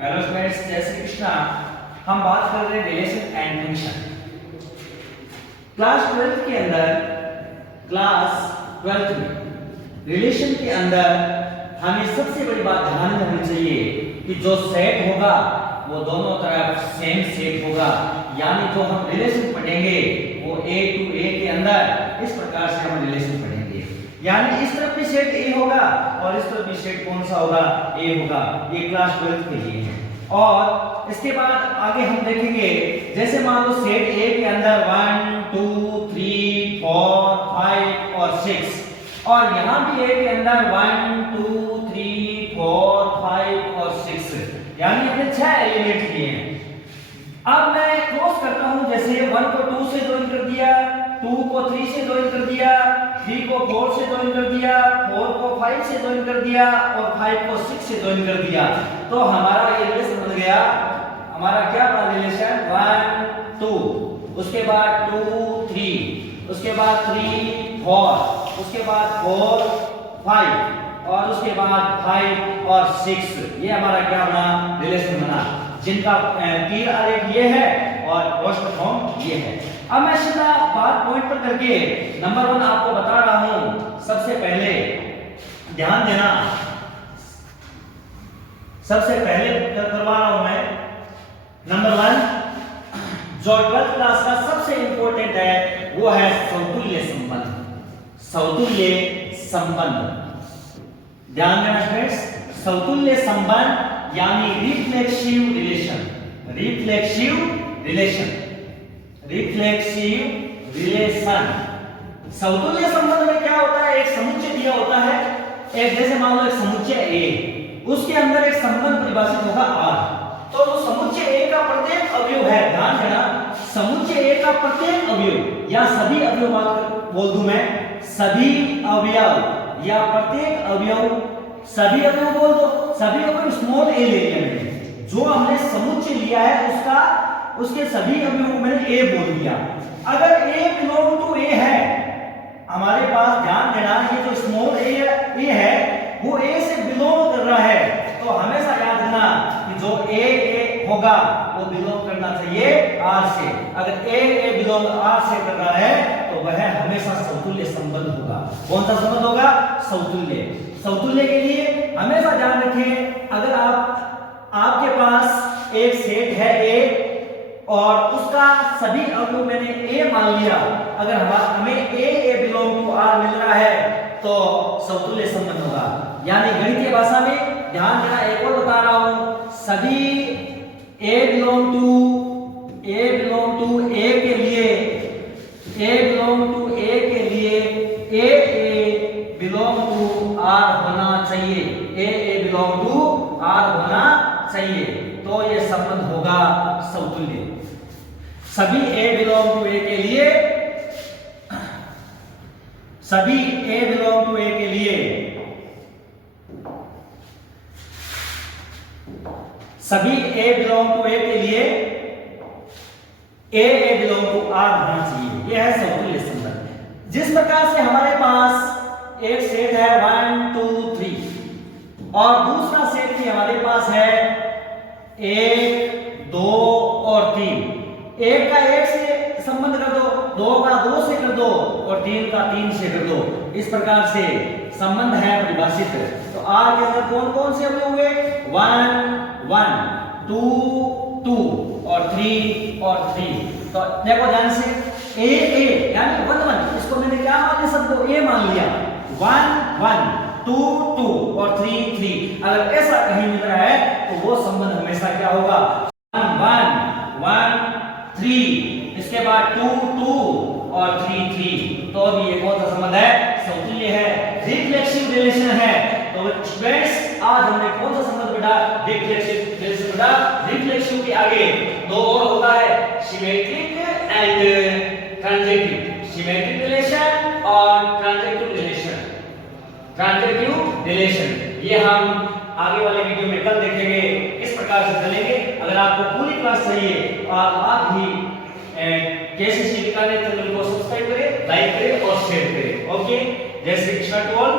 Hello students, जय श्री कृष्णा। हम बात कर रहे हैं रिलेशन एंड फंक्शन। क्लास 12 के अंदर रिलेशन के अंदर हमें सबसे बड़ी बात ध्यान में रखनी चाहिए कि जो सेट होगा वो दोनों तरफ सेम सेट होगा। यानी जो हम रिलेशन पढ़ेंगे वो A टू A के अंदर इस प्रकार से हम रिलेशन पढ़ेंगे। यानी इस तरफ भी सेट A होगा और इस तरफ भी सेट कौन सा होगा? A होगा। ये क्लास 12 के लिए है। और इसके बाद आगे हम देखेंगे, जैसे मान लो सेट A के अंदर 1 2 3 4 5 और 6, और यहाँ भी A के अंदर 1 2 3 4 5 और 6, यानी हमने 6 एलिमेंट लिए हैं। अब मैं क्रॉस करता हूं, जैसे 1 को 2 से ज्वाइन कर दिया, 2 को 3 से ज्वाइन कर दिया, 3 को 4 से ज्वाइन कर दिया, 4 को 5 से ज्वाइन कर दिया और 5 को 6 से ज्वाइन कर दिया, तो हमारा ये रिलेशन बन गया। हमारा क्या बना रिलेशन? 1 2, उसके बाद 2 3, उसके बाद 3 4, उसके बाद 4 5 और उसके बाद 5 और 6। ये हमारा क्या बना? रिलेशन बना, जिनका तीर आरेख ये है और रोस्ट फॉर्म ये है। अब मैं सीधा बात पॉइंट पर करके नंबर 1 आपको बता रहा हूं। सबसे पहले ध्यान देना, सबसे पहले करवा रहा हूं मैं नंबर 1। जो 12th क्लास का सबसे इंपॉर्टेंट है वो है समतुल्य संबंध। समतुल्य संबंध, ध्यान देना स्टूडेंट्स। समतुल्य संबंध यानी reflexive relation. Reflexive relation, reflexive relation. समतुल्य संबंध में क्या होता है? एक समुच्चय दिया होता है, एक जैसे मान लो एक समुच्चय A, उसके अंदर एक संबंध परिभाषित होगा R। तो जो समुच्चय A का प्रत्येक अवयव है, ध्यान देना, समुच्चय A का प्रत्येक अवयव या सभी अवयव बोल दूं मैं, सभी अवयव या प्रत्येक अवयव, सभी अवयव बोल दो, सभी अवयव स्मॉल a ले लिया मैंने। जो हमने समुच्चय लिया है उसका, उसके सभी अवयवों को मैंने a बोल दिया। अगर a बिलोंग टू a है हमारे पास, ध्यान देना, ये जो स्मॉल a है वो a से बिलोंग कर रहा है, तो हमेशा याद रखना कि जो a होगा वो बिलोंग करना चाहिए r से। अगर a बिलोंग r से कर रहा है तो वह हमेशा समतुल्य संबंध होगा। कौन सा संबंध होगा? समतुल्य। समतुल्य के लिए हमेशा ध्यान रखें, अगर आपके पास एक सेट है A और उसका सभी अवयव मैंने A मान लिया, अगर हमें A बिलोंग टू R मिल रहा है तो समतुल्य संबंध होगा। यानी गणितीय भाषा में ध्यान देना, एक और बता रहा हूं, सभी A बिलोंग टू A के लिए, A बिलोंग टू A के लिए A बिलोंग टू R होना चाहिए, A बिलोंग टू R होना चाहिए, तो ये संबंध होगा समतुल्य। सभी A बिलोंग टू A के लिए, सभी A बिलोंग टू A के लिए, सभी A बिलोंग टू A के लिए A बिलोंग टू R होना चाहिए। यह है समतुल्य संबंध। जिस प्रकार से हमारे पास एक सेट है 1 2 3 और दूसरा सेट भी हमारे पास है 1 2 और 3। एक का 1 से संबंध कर दो, 2 का 2 से कर दो और 3 का 3 से कर दो। इस प्रकार से संबंध है परिभाषित। तो R के अंदर कौन कौन से अवयव हुए? 1 1 2 2 और 3 और 3। तो देखो ध्यान से, A यानी 1 1, इसको मैंने क्या मान लिया? सबको A मान लिया। 1 1 2 2 और 3 3। अगर ऐसा कहीं मिल रहा है तो वो संबंध हमेशा क्या होगा? 1 1 1 3, इसके बाद 2 2 और 3 3। तो अभी ये कौन सा संबंध है? समतुल्य है, रिफ्लेक्सिव रिलेशन है। तो स्टूडेंट्स, आज हमने कौन सा संबंध पढ़ा? रिफ्लेक्सिव रिलेशन पढ़ा। रिफ्लेक्सिव के आगे दो और होता है, सिमेट्रिक एंड ट्रांजेक्टिव। सिमेट्रिक रिलेशन और ट्रांजेक्टिव रिलेशन। ट्रांजेक्टिव रिलेशन ये हम आगे वाले वीडियो में कल देखेंगे, इस प्रकार से चलेंगे। अगर आपको पूरी क्लास चाहिए और आप भी केसीसी चैनल को सब्सक्राइब करें, लाइक करें और शेयर करें। ओके, जय श्री कृष्ण टू ऑल।